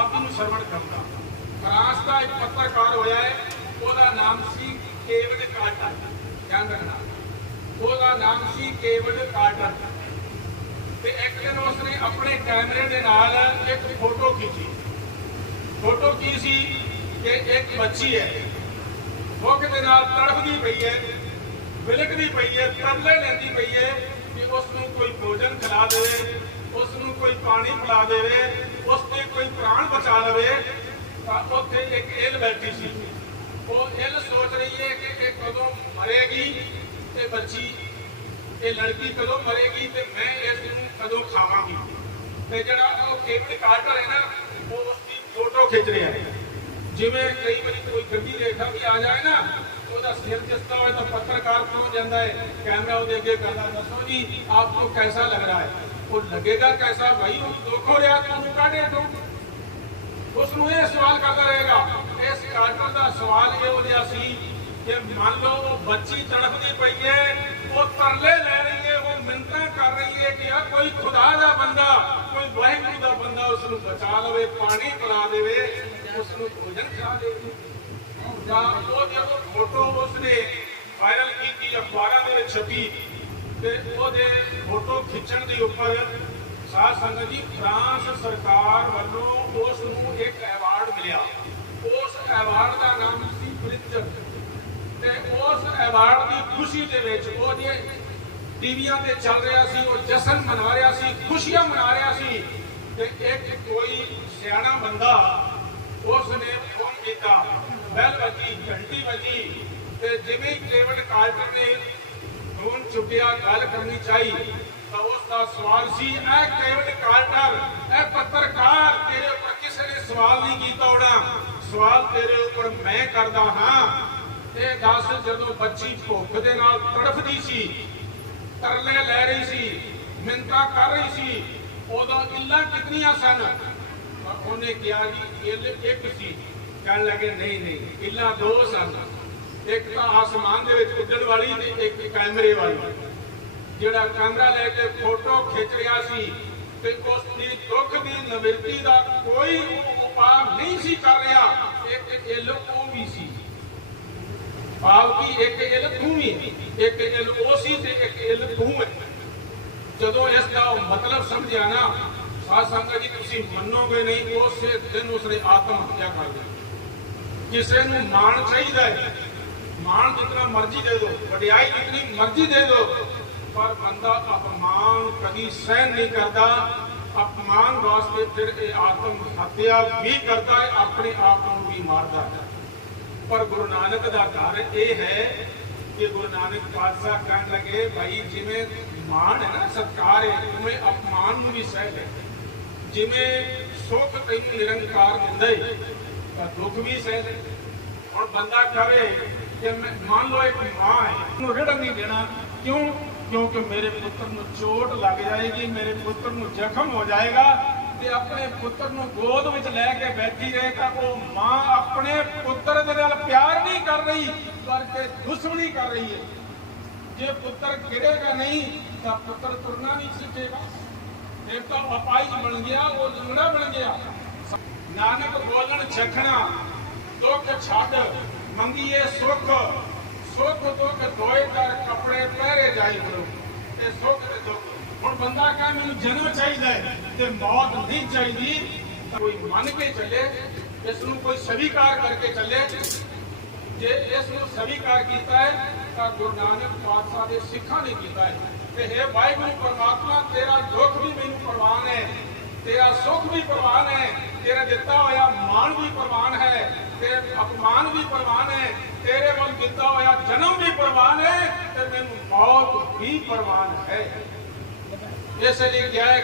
ਆਪ ਜੀ ਨੂੰ ਸਰਵਣ ਕਰਦਾ ਫਰਾਂਸ ਦਾ ਇੱਕ ਪੱਤਰਕਾਰ ਹੋਇਆ ਹੈ, ਉਹਦਾ ਨਾਮ ਸੀ ਕੇਵਡ ਕਾਰਟਰ। ਧਿਆਨ ਰੱਖਣਾ। ਉਹਦਾ ਨਾਮ ਸੀ ਕੇਵਡ ਕਾਰਟਰ। ਤੇ ਇੱਕ ਦਿਨ ਉਸਨੇ ਆਪਣੇ ਕੈਮਰੇ ਦੇ ਨਾਲ ਇੱਕ ਫੋਟੋ ਖਿੱਚੀ। ਫੋਟੋ ਕੀ ਸੀ? ਕਿ ਇੱਕ ਬੱਚੀ ਹੈ। ਭੁੱਖ ਦੇ ਨਾਲ ਤੜਫਦੀ ਪਈ ਹੈ ਵਿਲਕਦੀ ਪਈ ਹੈ, ਤਰਲੇ ਲੈਂਦੀ ਪਈ ਹੈ ਕਿ ਉਸ ਨੂੰ ਕੋਈ ਭੋਜਨ ਖਿਲਾ ਦੇਵੇ। ਕੋਈ ਪਾਣੀ ਪਿਲਾ ਦੇਵੇ ਉਸ ਤੇ ਕੋਈ ਪ੍ਰਾਣ ਬਚਾ ਲਵੇ, ਤਾਂ ਉੱਥੇ ਇੱਕ ਇਲ ਬੈਠੀ ਸੀ। ਉਹ ਇਲ ਸੋਚ ਰਹੀ ਹੈ ਕਿ ਇਹ ਕਦੋਂ ਮਰੇਗੀ ਤੇ ਬੱਚੀ, ਇਹ ਲੜਕੀ ਕਦੋਂ ਮਰੇਗੀ ਤੇ ਮੈਂ ਇਸ ਨੂੰ ਕਦੋਂ ਖਾਵਾਂਗੀ। ਤੇ ਜਿਹੜਾ ਉਹ ਕੇਬਲ ਕਾਟਰ ਹੈ ਨਾ, ਉਹ ਉਸ ਦੀ ਫੋਟੋ ਖਿੱਚ ਰਿਹਾ ਹੈ। ਜਿਵੇਂ ਕਈ ਵਾਰੀ ਕੋਈ ਗੱਡੀ ਰੇਖਾ ਵੀ ਆ ਜਾਏ ਨਾ, ਉਹਦਾ ਸਿਰ ਜਿਸਦਾ ਹੋਏ ਤਾਂ ਪੱਤਰਕਾਰ ਪਹੁੰਚ ਜਾਂਦਾ ਹੈ। ਕੈਮਰਾ ਉਹਦੇ ਅੱਗੇ ਕਰਦਾ, ਦੱਸੋ ਜੀ, ਆਪ ਨੂੰ ਕੈਸਾ ਲੱਗ ਰਿਹਾ ਹੈ? ਉਹ ਲੱਗੇਗਾ कैसा ਭਾਈ ਉਹ ਦੁੱਖ ਹੋ ਤੁਹਾਨੂੰ ਕਾਢੇ ਤੋਂ ਉਸ ਨੂੰ ਇਹ ਸਵਾਲ ਕਰਦਾ ਰਹੇਗਾ, ਇਸ ਕਾਰਟਰ ਦਾ ਸਵਾਲ ਇਹ ਹੋ ਰਿਹਾ ਸੀ ਕਿ ਮੰਨ ਲਓ ਉਹ ਬੱਚੀ ਤੜਫਦੀ ਪਈ ਹੈ, ਉਹ ਤਰਲੇ ਲੈ ਰਹੀ ਹੈ, ਉਹ ਮਿੰਤਾਂ ਕਰ ਰਹੀ ਹੈ ਕਿ ਆ ਕੋਈ ਖੁਦਾ ਦਾ ਬੰਦਾ, ਕੋਈ ਵਾਹਿਗੁਰੂ ਦਾ ਬੰਦਾ ਉਸ ਨੂੰ ਬਚਾ ਲਵੇ, ਪਾਣੀ ਪਿਲਾ ਦੇਵੇ ਉਸ ਨੂੰ ਭੋਜਨ ਖਿਲਾ ਦੇਵੇ। ਜਾਂ ਉਹ ਜਦੋਂ ਫੋਟੋ ਉਸਨੇ ਵਾਇਰਲ ਕੀਤੀ ਅਖਬਾਰਾਂ ਦੇ ਵਿੱਚ ਛਪੀ। ਤੇ ਉਹਦੇ ਫੋਟੋ ਖਿੱਚਣ ਦੇ ਉੱਪਰ ਸਾਧ ਸੰਗਤ ਜੀ, ਫਰਾਂਸ ਸਰਕਾਰ ਵੱਲੋਂ ਉਸ ਨੂੰ ਇੱਕ ਐਵਾਰਡ ਮਿਲਿਆ। ਉਸ ਐਵਾਰਡ ਦਾ ਨਾਮ ਸੀ ਪ੍ਰਿੰਜ਼ਰ ਤੇ ਉਸ ਐਵਾਰਡ ਦੀ ਖੁਸ਼ੀ ਦੇ ਵਿੱਚ ਉਹਦੇ ਟੀਵੀਆਂ ਤੇ ਚੱਲ ਰਿਹਾ ਸੀ, ਉਹ ਜਸ਼ਨ ਮਨਾ ਰਿਹਾ ਸੀ, ਖੁਸ਼ੀਆਂ ਮਨਾ ਰਿਹਾ ਸੀ, ਤੇ ਇੱਕ ਕੋਈ ਸਿਆਣਾ ਬੰਦਾ ਉਸ ਨੇ ਫੋਨ ਕੀਤਾ, ਬੈਲ ਵੱਜੀ, ਘੰਟੀ ਵੱਜੀ। ਤੇ ਜਿਵੇਂ ਕੇਵਲ ਕਾਲਟਰ ਨੇ ਫੋਨ ਚੁੱਕਿਆ ਗੱਲ ਕਰਨੀ ਚਾਹੀ, ਤਾਂ ਉਸ ਦਾ ਸਵਾਲ ਸੀ ਇਹ ਕੇਵਲ ਕਾਲਟਰ ਇਹ ਪੱਤਰਕਾਰ ਤੇਰੇ ਉੱਪਰ ਕਿਸੇ ਨੇ ਸਵਾਲ ਨਹੀਂ ਕੀਤਾ ਹੋਣਾ? ਸਵਾਲ ਤੇਰੇ ਉੱਪਰ ਮੈਂ ਕਰਦਾ ਹਾਂ। ਇਹ ਦੱਸ ਜਦੋਂ ਬੱਚੀ ਭੁੱਖ ਦੇ ਨਾਲ ਤੜਫਦੀ ਸੀ, ਤਰਲੇ ਲੈ ਰਹੀ ਸੀ, ਮਿੰਤਾ ਕਰ ਰਹੀ ਸੀ, ਉਦੋਂ ਇੱਲਾਂ ਕਿਤਨੀਆਂ ਸਨ? ਤਾਂ ਉਹਨੇ ਕਿਹਾ ਜੀ ਇੱਕ ਸੀ। ਕਹਿਣ ਲੱਗੇ, ਨਹੀਂ ਨਹੀਂ, ਇੱਲਾਂ ਦੋ ਸਨ। ਇੱਕ ਤਾਂ ਆਸਮਾਨ ਦੇ ਵਿੱਚ ਉੱਡਣ ਵਾਲੀ ਤੇ ਇੱਕ ਕੈਮਰੇ ਵਾਲੀ। ਜਿਹੜਾ ਕੈਮਰਾ ਲੈ ਕੇ ਫੋਟੋ ਖਿੱਚ ਰਿਹਾ ਸੀ ਤੇ ਉਸ ਦੀ ਦੁੱਖ ਦੀ ਨਿਵਰਤੀ ਦਾ ਕੋਈ ਉਪਾਅ ਨਹੀਂ ਸੀ ਕਰ ਰਿਹਾ, ਇੱਕ ਇੱਲ ਉਹ ਵੀ ਸੀ। ਭਾਵ ਕਿ ਇੱਕ ਇਲ ਵੀ, ਇੱਕ ਇਲ ਉਹ ਸੀ ਤੇ ਇੱਕ ਇਲ ਤੂੰ ਹੈ। ਜਦੋਂ ਇਸ ਦਾ ਮਤਲਬ ਸਮਝਿਆ ਨਾ, ਸਾਧ ਸੰਗਤ ਜੀ, ਤੁਸੀਂ ਮੰਨੋਗੇ ਨਹੀਂ, ਉਸੇ ਦਿਨ ਉਸਨੇ ਆਤਮ ਹੱਤਿਆ ਕਰ ਦਿੱਤੀ। ਕਿਸੇ ਨੂੰ ਮਾਣ ਚਾਹੀਦਾ ਹੈ। ਮਾਣ ਜਿੰਨਾ ਮਰਜ਼ੀ ਦੇ ਦਿਓ, ਵਡਿਆਈ ਜਿੰਨੀ ਮਰਜ਼ੀ ਦੇ ਦਿਓ, ਪਰ ਬੰਦਾ ਅਪਮਾਨ ਕਦੀ ਸਹਿਨ ਨਹੀਂ ਕਰਦਾ। ਅਪਮਾਨ ਵਾਸਤੇ ਫਿਰ ਇਹ ਆਤਮ ਹੱਤਿਆ ਵੀ ਕਰਦਾ ਹੈ, ਆਪਣੇ ਆਪ ਨੂੰ ਵੀ ਮਾਰਦਾ ਹੈ। ਪਰ ਗੁਰੂ ਨਾਨਕ ਦਾ ਘਰ ਇਹ ਹੈ ਕਿ ਗੁਰੂ ਨਾਨਕ ਪਾਤਸ਼ਾਹ ਕਹਿਣ ਲੱਗੇ, ਭਾਈ, ਜਿਵੇਂ ਮਾਣ ਹੈ ਨਾ, ਸਤਕਾਰ ਹੈ, ਉਵੇਂ ਅਪਮਾਨ ਨੂੰ ਵੀ ਸਹਿ ਲੈ ਜਿਵੇਂ ਸੁੱਖ ਤੈਨੂੰ ਨਿਰੰਕਾਰ ਦਿੰਦਾ ਹੈ, ਤਾਂ ਦੁੱਖ ਵੀ ਸਹਿ ਲੈ ਹੁਣ ਬੰਦਾ ਕਹੇ ਕਿ ਮੈਂ ਮੰਨ ਲਓ ਇੱਕ ਮਾਂ ਹੈ, ਉਹਨੂੰ ਰਿੜਨ ਨਹੀਂ ਦੇਣਾ, ਕਿਉਂ? ਕਿਉਂਕਿ ਮੇਰੇ ਪੁੱਤਰ ਨੂੰ ਚੋਟ ਲੱਗ ਜਾਏਗੀ, ਮੇਰੇ ਪੁੱਤਰ ਨੂੰ ਜ਼ਖਮ ਹੋ ਜਾਏਗਾ ਤੇ ਆਪਣੇ ਪੁੱਤਰ ਨੂੰ ਗੋਦ ਵਿੱਚ ਲੈ ਕੇ ਬੈਠੀ ਰਹੇ ਤਾਂ ਉਹ ਮਾਂ ਆਪਣੇ ਪੁੱਤਰ ਦੇ ਨਾਲ ਪਿਆਰ ਨਹੀਂ ਕਰ ਰਹੀ, ਬਲਕਿ ਦੁਸ਼ਮਣੀ ਕਰ ਰਹੀ ਹੈ। ਜੇ ਪੁੱਤਰ ਗਿਰੇਗਾ ਨਹੀਂ, ਤਾਂ ਪੁੱਤਰ ਤੁਰਨਾ ਨਹੀਂ ਸਿੱਖੇਗਾ ਫਿਰ ਤਾਂ ਅਪਾਈ ਬਣ ਗਿਆ, ਉਹ ਲੰਗੜਾ ਬਣ ਗਿਆ। ਨਾਨਕ ਬੋਲਣ ਛਖਣਾ ਦੁੱਖ ਛੱਡ। ਮੰਗੀਏ ਸੁਖ ਸੁਖ ਦੁੱਖ ਦੋਏ ਕਰ ਕੱਪੜੇ ਪਹਿਰੇ ਜਾਈ ਕਰੋ ਤੇ ਸੁਖ ਤੇ ਦੁੱਖ। ਹੁਣ ਬੰਦਾ ਕਹੇ, ਮੈਨੂੰ ਜਨਮ ਚਾਹੀਦਾ ਹੈ ਤੇ ਮੌਤ ਨਹੀਂ ਚਾਹੀਦੀ ਕੋਈ ਮੰਨ ਕੇ ਚੱਲੇ ਇਸ ਨੂੰ ਕੋਈ ਸਵੀਕਾਰ ਕਰਕੇ ਚੱਲੇ। ਜੇ ਇਸ ਨੂੰ ਸਵੀਕਾਰ ਕੀਤਾ ਹੈ, ਤਾਂ ਗੁਰੂ ਨਾਨਕ ਪਾਤਸ਼ਾਹ ਦੇ ਸਿੱਖਾਂ ਨੇ ਕੀਤਾ ਹੈ। ਤੇ ਹੈ ਵਾਹਿਗੁਰੂ ਪਰਮਾਤਮਾ, ਤੇਰਾ ਦੁੱਖ ਵੀ ਮੈਨੂੰ ਪ੍ਰਵਾਨ ਹੈ, ਤੇਰਾ ਸੁੱਖ ਵੀ ਪ੍ਰਵਾਨ ਹੈ, ਤੇਰਾ ਦਿੱਤਾ ਹੋਇਆ ਮਾਣ ਵੀ ਪ੍ਰਵਾਨ ਹੈ। ਤੇਰੇ ਅਪਮਾਨ ਵੀ ਪ੍ਰਵਾਨ ਹੈ, ਤੇਰੇ ਵੱਲ ਦਿੱਤਾ ਹੋਇਆ ਜਨਮ ਵੀ ਪ੍ਰਵਾਨ ਹੈ ਤੇ ਮੈਨੂੰ ਮੌਤ ਵੀ ਪ੍ਰਵਾਨ ਹੈ। ਇਸ ਲਈ ਕਿਹਾ ਹੈ